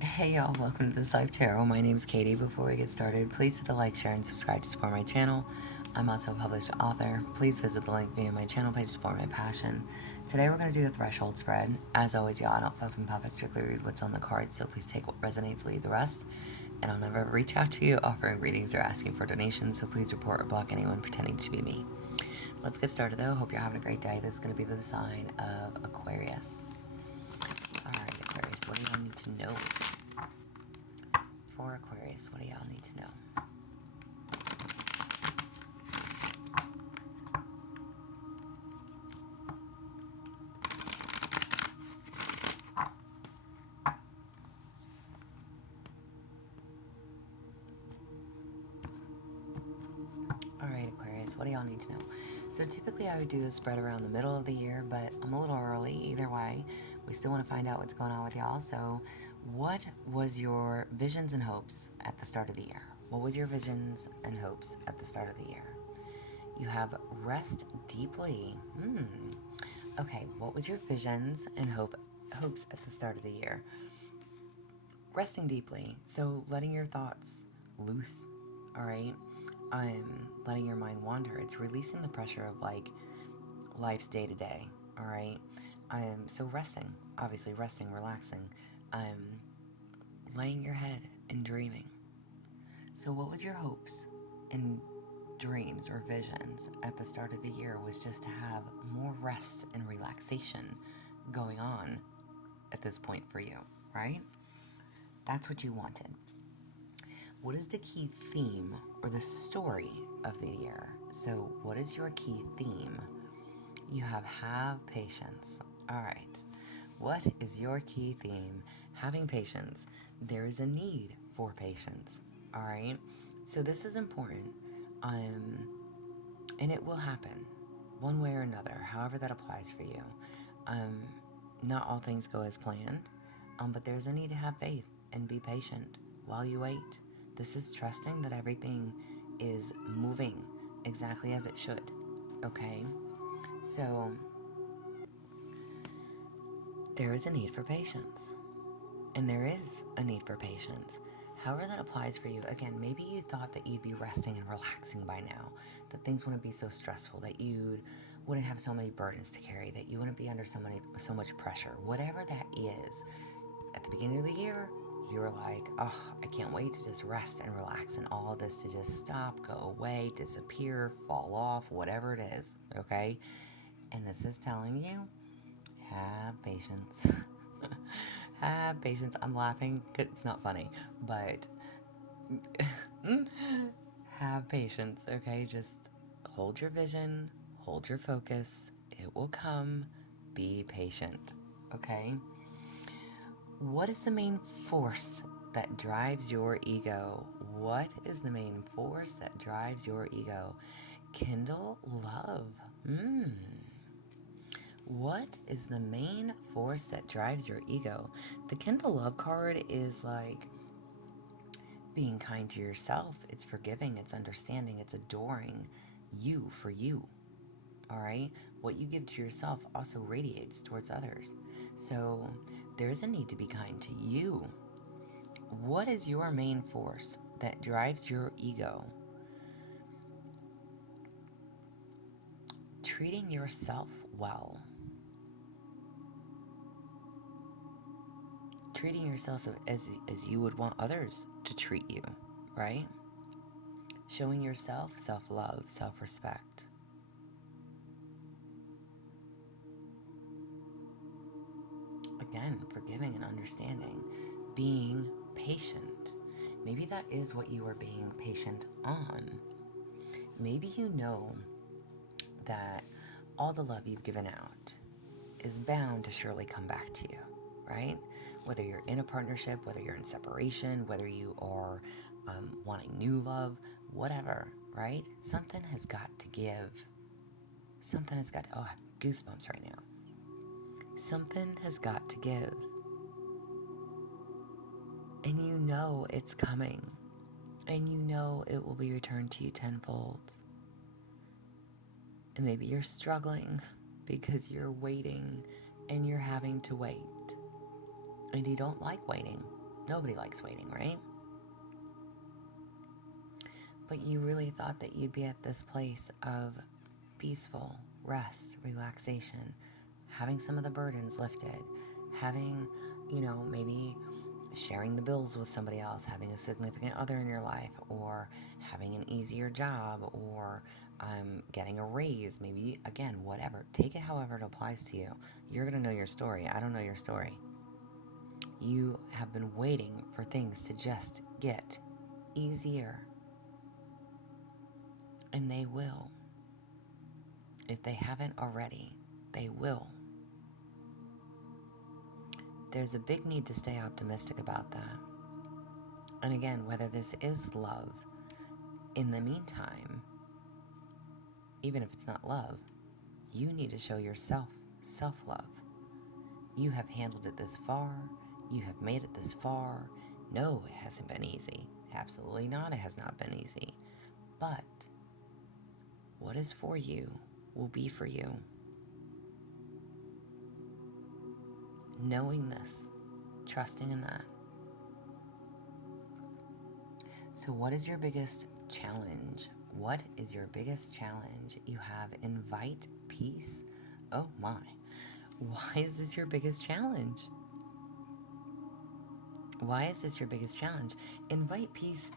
Hey y'all, welcome to this Life Tarot. My name is Katie. Before we get started, please hit the like, share, and subscribe to support my channel. I'm also a published author. Please visit the link via my channel page to support my passion. Today we're going to do a threshold spread. As always, y'all, I don't fluff and puff. I strictly read what's on the card, so please take what resonates, leave the rest. And I'll never reach out to you offering readings or asking for donations, so please report or block anyone pretending to be me. Let's get started though. Hope you're having a great day. This is going to be the sign of Aquarius. Alright, Aquarius, what do y'all need to know? For Aquarius, what do y'all need to know? Alright, Aquarius, what do y'all need to know? So typically I would do this spread around the middle of the year, but I'm a little early. Either way, we still want to find out what's going on with y'all. So what was your visions and hopes at the start of the year? What was your visions and hopes at the start of the year? You have rest deeply. Okay, what was your visions and hopes at the start of the year? Resting deeply. So letting your thoughts loose, all right? Letting your mind wander. It's releasing the pressure of like life's day to day, all right? So resting, obviously resting, relaxing, laying your head and dreaming. So what was your hopes and dreams or visions at the start of the year? Was just to have more rest and relaxation going on at this point for you, right? That's what you wanted. What is the key theme or the story of the year? So what is your key theme? You have patience. All right. What is your key theme? Having patience. There is a need for patience. All right. So this is important. And it will happen one way or another, however that applies for you. Not all things go as planned, but there's a need to have faith and be patient while you wait. This is trusting that everything is moving exactly as it should, okay? So, there is a need for patience, and there is a need for patience. However that applies for you, again, maybe you thought that you'd be resting and relaxing by now, that things wouldn't be so stressful, that you wouldn't have so many burdens to carry, that you wouldn't be under so much pressure. Whatever that is, at the beginning of the year, you were like, oh, I can't wait to just rest and relax and all this to just stop, go away, disappear, fall off, whatever it is, okay? And this is telling you, have patience. Have patience. I'm laughing. It's not funny, but have patience, okay? Just hold your vision, hold your focus. It will come. Be patient, okay? What is the main force that drives your ego? What is the main force that drives your ego? Kindle love. What is the main force that drives your ego? The Kindle love card is like being kind to yourself. It's forgiving, it's understanding, it's adoring you for you. All right? What you give to yourself also radiates towards others. So there's a need to be kind to you. What is your main force that drives your ego? Treating yourself well. Treating yourself as you would want others to treat you, right? Showing yourself self-love, self-respect. Again, forgiving and understanding. Being patient. Maybe that is what you are being patient on. Maybe you know that all the love you've given out is bound to surely come back to you, right? Whether you're in a partnership, whether you're in separation, whether you are wanting new love, whatever, right? Something has got to give. Something has got to, oh, I have goosebumps right now. Something has got to give. And you know it's coming. And you know it will be returned to you tenfold. And maybe you're struggling because you're waiting and you're having to wait. And you don't like waiting. Nobody likes waiting, right? But you really thought that you'd be at this place of peaceful rest, relaxation, having some of the burdens lifted, having, maybe sharing the bills with somebody else, having a significant other in your life, or having an easier job, or getting a raise, maybe, again, whatever. Take it however it applies to you. You're going to know your story. I don't know your story. You have been waiting for things to just get easier. And they will. If they haven't already, they will. There's a big need to stay optimistic about that. And again, whether this is love, in the meantime, even if it's not love, you need to show yourself self-love. You have handled it this far. You have made it this far. No, it hasn't been easy. Absolutely not. It has not been easy. But what is for you will be for you. Knowing this, trusting in that. So what is your biggest challenge? What is your biggest challenge? You have invite peace. Oh my. Why is this your biggest challenge? Why is this your biggest challenge? Invite peace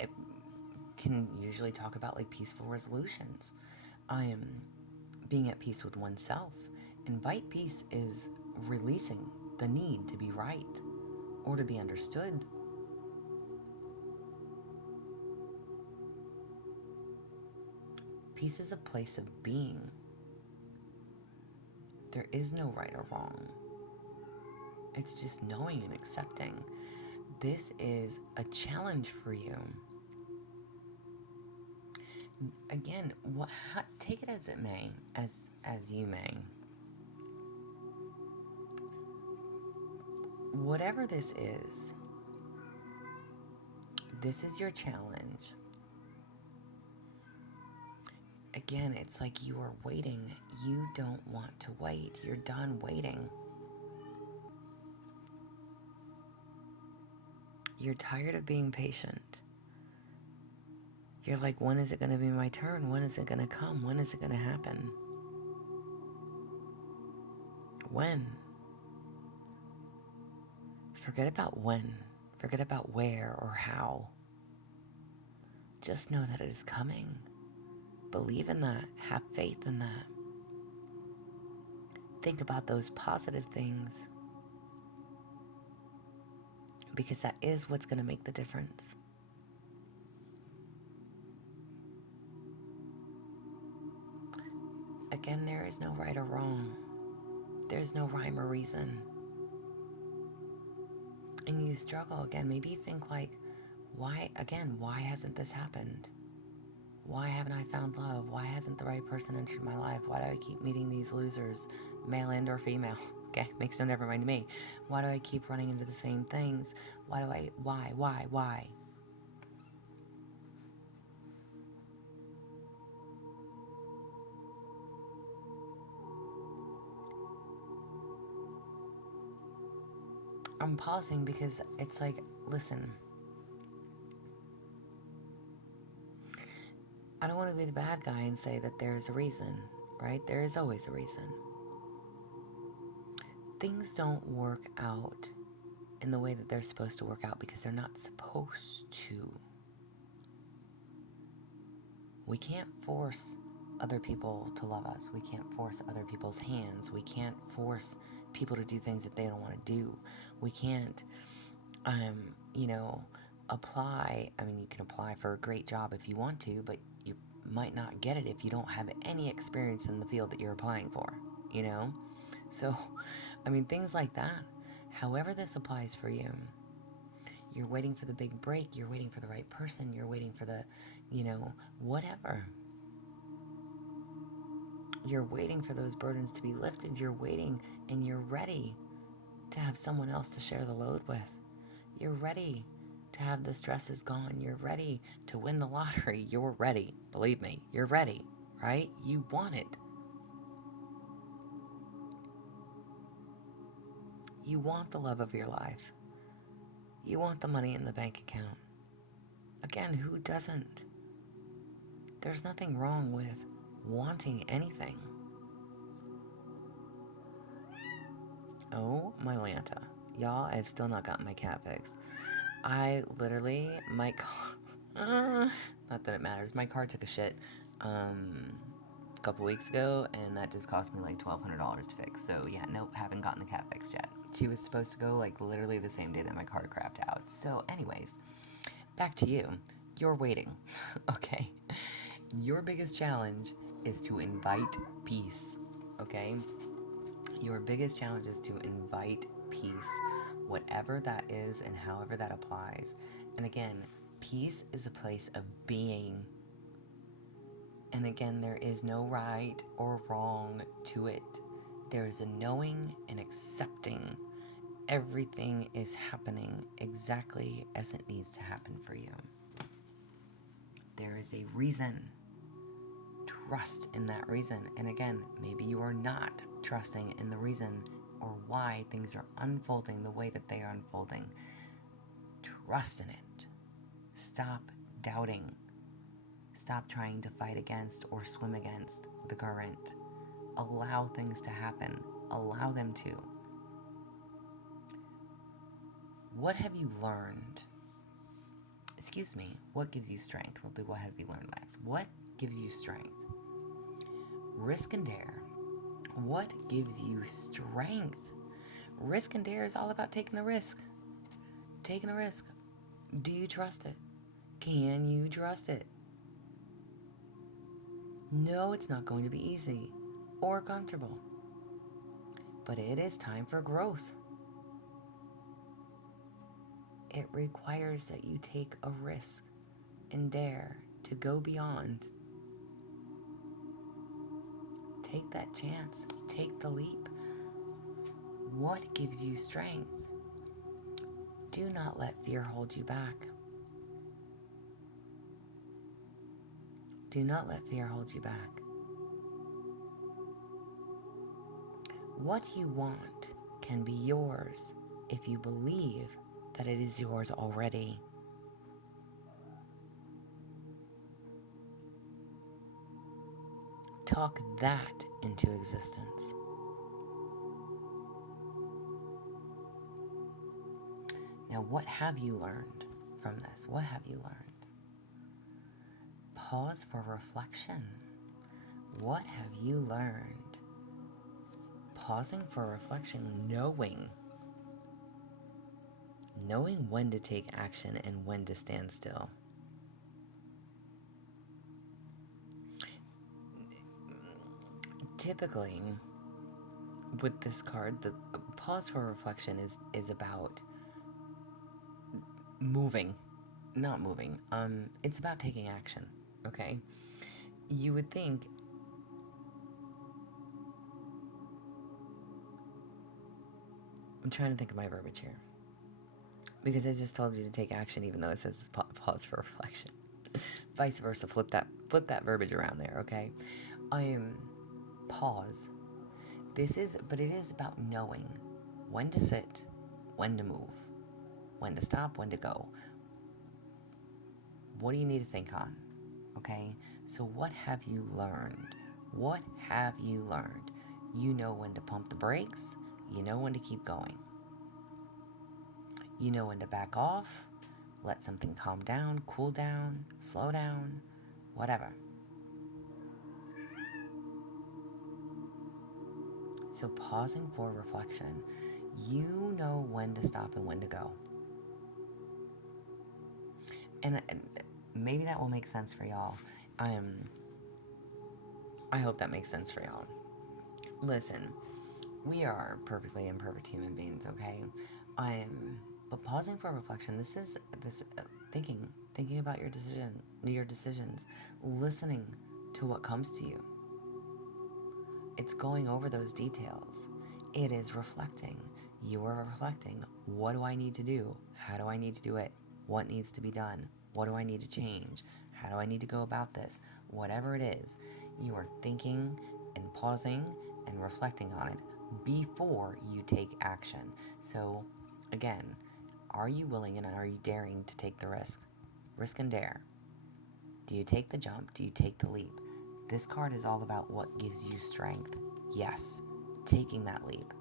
it can usually talk about like peaceful resolutions. Being at peace with oneself. Invite peace is releasing the need to be right or to be understood. Peace is a place of being. There is no right or wrong. It's just knowing and accepting. This is a challenge for you. Again, take it as it may, as you may. Whatever this is your challenge. Again, it's like you are waiting. You don't want to wait. You're done waiting. You're tired of being patient. You're like, when is it going to be my turn? When is it going to come? When is it going to happen? When? Forget about when. Forget about where or how. Just know that it is coming. Believe in that. Have faith in that. Think about those positive things. Because that is what's going to make the difference. Again, there is no right or wrong. There's no rhyme or reason. And you struggle again. Maybe you think like, why hasn't this happened? Why haven't I found love? Why hasn't the right person entered my life? Why do I keep meeting these losers, male and or female? Okay, makes no never mind to me. Why do I keep running into the same things? Why? I'm pausing because it's like, listen, I don't want to be the bad guy and say that there's a reason, right? There is always a reason. Things don't work out in the way that they're supposed to work out because they're not supposed to. We can't force other people to love us. We can't force other people's hands. We can't force people to do things that they don't want to do. We can't, apply. I mean, you can apply for a great job if you want to, but you might not get it if you don't have any experience in the field that you're applying for, So, things like that. However this applies for you, you're waiting for the big break, you're waiting for the right person, you're waiting for the, whatever. You're waiting for those burdens to be lifted. You're waiting and you're ready to have someone else to share the load with. You're ready to have the stresses gone. You're ready to win the lottery. You're ready. Believe me, you're ready, right? You want it. You want the love of your life. You want the money in the bank account. Again, who doesn't? There's nothing wrong with wanting anything. Oh, my Lanta. Y'all, I've still not gotten my cat fixed. I literally, my car, not that it matters, my car took a shit a couple weeks ago, and that just cost me like $1,200 to fix. So yeah, nope, haven't gotten the cat fixed yet. She was supposed to go like literally the same day that my car crapped out. So anyways, back to you. You're waiting, okay? Your biggest challenge is to invite peace, okay? Your biggest challenge is to invite peace, whatever that is and however that applies. And again, peace is a place of being. And again, there is no right or wrong to it. There is a knowing and accepting everything is happening exactly as it needs to happen for you. There is a reason. Trust in that reason. And again, maybe you are not trusting in the reason or why things are unfolding the way that they are unfolding. Trust in it. Stop doubting. Stop trying to fight against or swim against the current. Allow things to happen. Allow them to. What have you learned? Excuse me, what gives you strength? We'll do what have you learned last. What gives you strength? Risk and dare. What gives you strength? Risk and dare is all about taking the risk. Taking a risk. Do you trust it? Can you trust it? No, it's not going to be easy or comfortable. But it is time for growth. It requires that you take a risk and dare to go beyond. Take that chance. Take the leap. What gives you strength? Do not let fear hold you back. Do not let fear hold you back. What you want can be yours if you believe that it is yours already. Talk that into existence. Now, what have you learned from this? What have you learned? Pause for reflection. What have you learned? Pausing for reflection, knowing when to take action and when to stand still. Typically, with this card, the pause for reflection is about moving, not moving. It's about taking action, okay? You would think, I'm trying to think of my verbiage here, because I just told you to take action even though it says pause for reflection. Vice versa, flip that verbiage around there, okay? Pause. But it is about knowing when to sit, when to move, when to stop, when to go. What do you need to think on? Okay? So what have you learned? What have you learned? You know when to pump the brakes. You know when to keep going. You know when to back off, let something calm down, cool down, slow down, whatever. So pausing for reflection, you know when to stop and when to go. And maybe that will make sense for y'all. I hope that makes sense for y'all. Listen, we are perfectly imperfect human beings, okay? But pausing for reflection, this is thinking about your decisions, listening to what comes to you. It's going over those details. It is reflecting. You are reflecting. What do I need to do? How do I need to do it? What needs to be done? What do I need to change? How do I need to go about this? Whatever it is, you are thinking and pausing and reflecting on it before you take action. So, again, Are you willing and are you daring to take the risk? Risk and dare. Do you take the jump? Do you take the leap? This card is all about what gives you strength. Yes, taking that leap.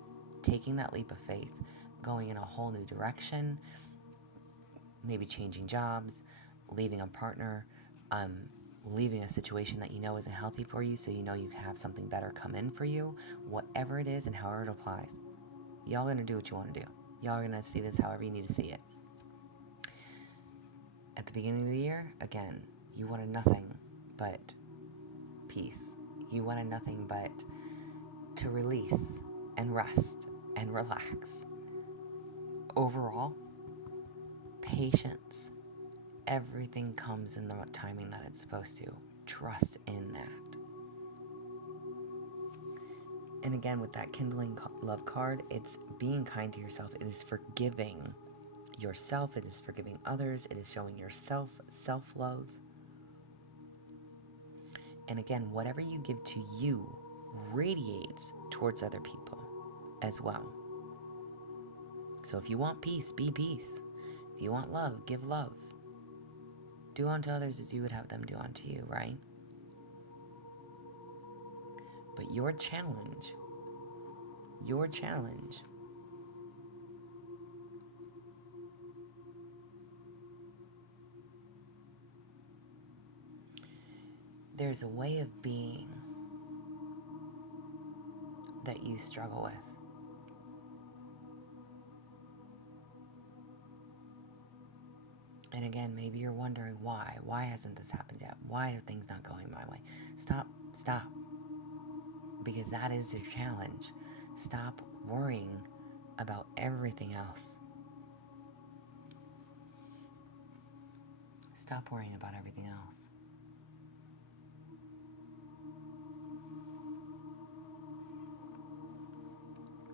Taking that leap of faith. Going in a whole new direction. Maybe changing jobs. Leaving a partner. Leaving a situation that you know isn't healthy for you, so you know you can have something better come in for you. Whatever it is and however it applies. Y'all gonna do what you want to do. Y'all are gonna see this however you need to see it. At the beginning of the year, again, you wanted nothing but peace. You wanted nothing but to release and rest and relax. Overall, patience. Everything comes in the timing that it's supposed to. Trust in that. And again, with that kindling love card, it's being kind to yourself. It is forgiving yourself. It is forgiving others. It is showing yourself self-love. And again, whatever you give to you radiates towards other people as well. So if you want peace, be peace. If you want love, give love. Do unto others as you would have them do unto you, right? But your challenge, there's a way of being that you struggle with. And again, maybe you're wondering why. Why hasn't this happened yet? Why are things not going my way? Stop. Because that is your challenge. Stop worrying about everything else. Stop worrying about everything else.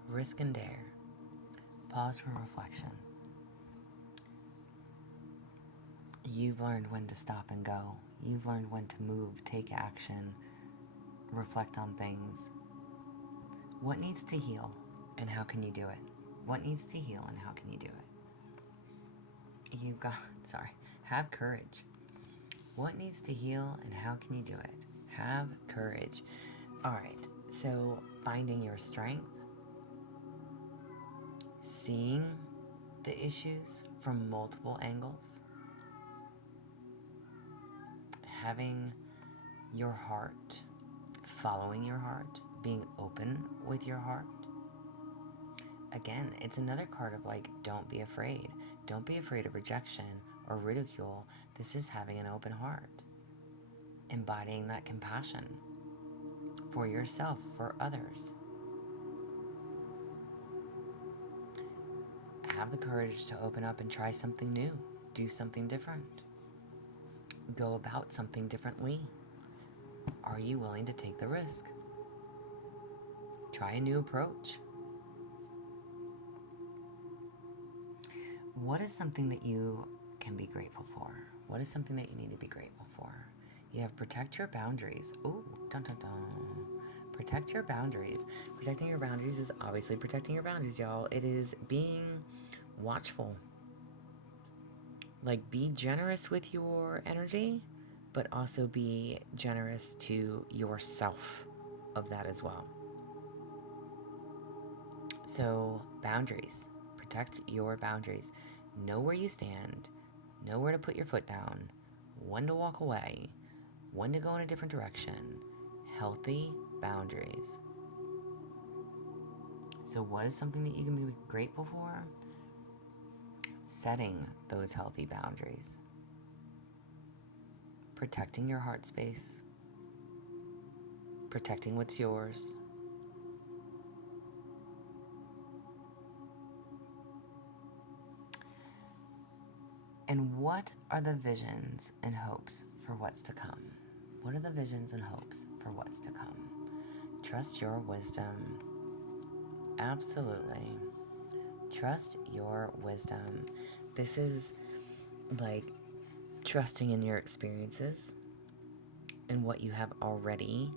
Risk and dare. Pause for reflection. You've learned when to stop and go. You've learned when to move, take action, reflect on things. What needs to heal and how can you do it? What needs to heal and how can you do it? Have courage. What needs to heal and how can you do it? Have courage. All right, so finding your strength, seeing the issues from multiple angles, having your heart, following your heart, being open with your heart. Again, it's another card of like, don't be afraid. Don't be afraid of rejection or ridicule. This is having an open heart. Embodying that compassion for yourself, for others. Have the courage to open up and try something new. Do something different. Go about something differently. Are you willing to take the risk? Try a new approach. What is something that you can be grateful for? What is something that you need to be grateful for? You have protect your boundaries. Ooh, dun dun dun. Protect your boundaries. Protecting your boundaries is obviously protecting your boundaries, y'all. It is being watchful. Like, be generous with your energy, but also be generous to yourself of that as well. So, boundaries. Protect your boundaries. Know where you stand. Know where to put your foot down. When to walk away. When to go in a different direction. Healthy boundaries. So what is something that you can be grateful for? Setting those healthy boundaries. Protecting your heart space. Protecting what's yours. And what are the visions and hopes for what's to come? What are the visions and hopes for what's to come? Trust your wisdom. Absolutely. Trust your wisdom. This is like trusting in your experiences and what you have already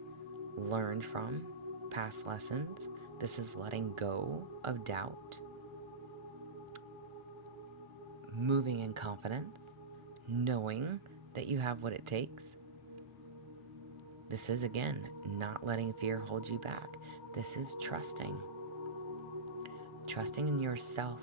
learned from past lessons. This is letting go of doubt. moving in confidence, knowing that you have what it takes. This is, again, not letting fear hold you back. This is trusting. Trusting in yourself.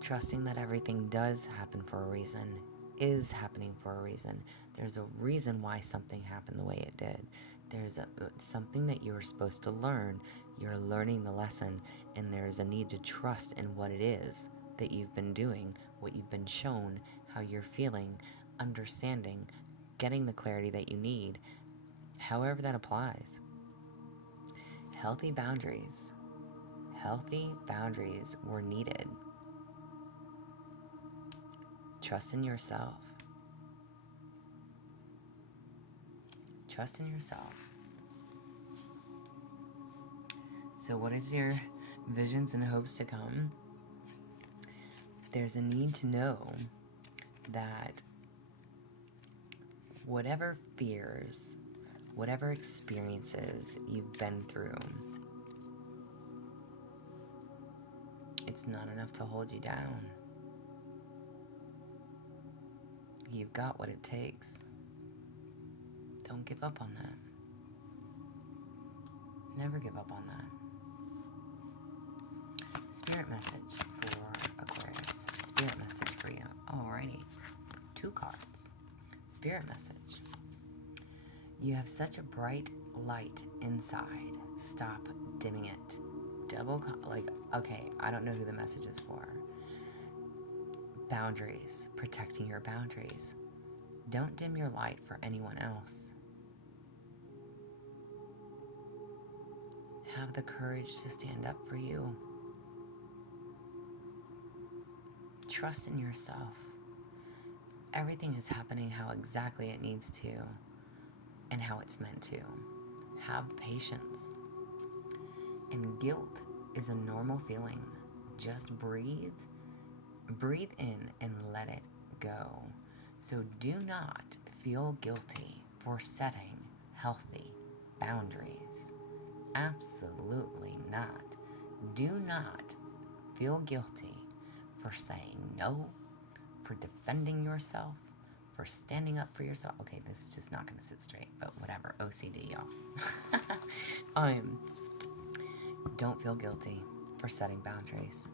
Trusting that everything does happen for a reason, is happening for a reason. There's a reason why something happened the way it did. There's something that you were supposed to learn. You're learning the lesson, and there's a need to trust in what it is that you've been doing, what you've been shown, how you're feeling, understanding, getting the clarity that you need, however that applies. Healthy boundaries. Healthy boundaries were needed. Trust in yourself. Trust in yourself. So what is your visions and hopes to come? There's a need to know that whatever fears, whatever experiences you've been through, it's not enough to hold you down. You've got what it takes. Don't give up on that. Never give up on that. Spirit message for Aquarius. Spirit message for you. Alrighty. 2 cards. Spirit message. You have such a bright light inside. Stop dimming it. Okay, I don't know who the message is for. Boundaries. Protecting your boundaries. Don't dim your light for anyone else. Have the courage to stand up for you. Trust in yourself. Everything is happening how exactly it needs to and how it's meant to. Have patience. And guilt is a normal feeling. Just breathe. Breathe in and let it go. So do not feel guilty for setting healthy boundaries. Absolutely not. Do not feel guilty for saying no, for defending yourself, for standing up for yourself. Okay, this is just not going to sit straight, but whatever. OCD, y'all. Don't feel guilty for setting boundaries.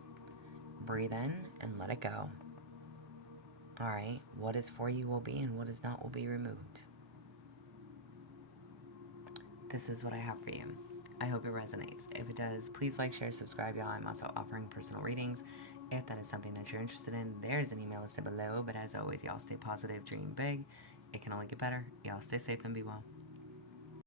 Breathe in and let it go. All right, what is for you will be, and what is not will be removed. This is what I have for you. I hope it resonates. If it does, please like, share, subscribe, y'all. I'm also offering personal readings. If that is something that you're interested in, there's an email listed below. But as always, y'all stay positive, dream big. It can only get better. Y'all stay safe and be well.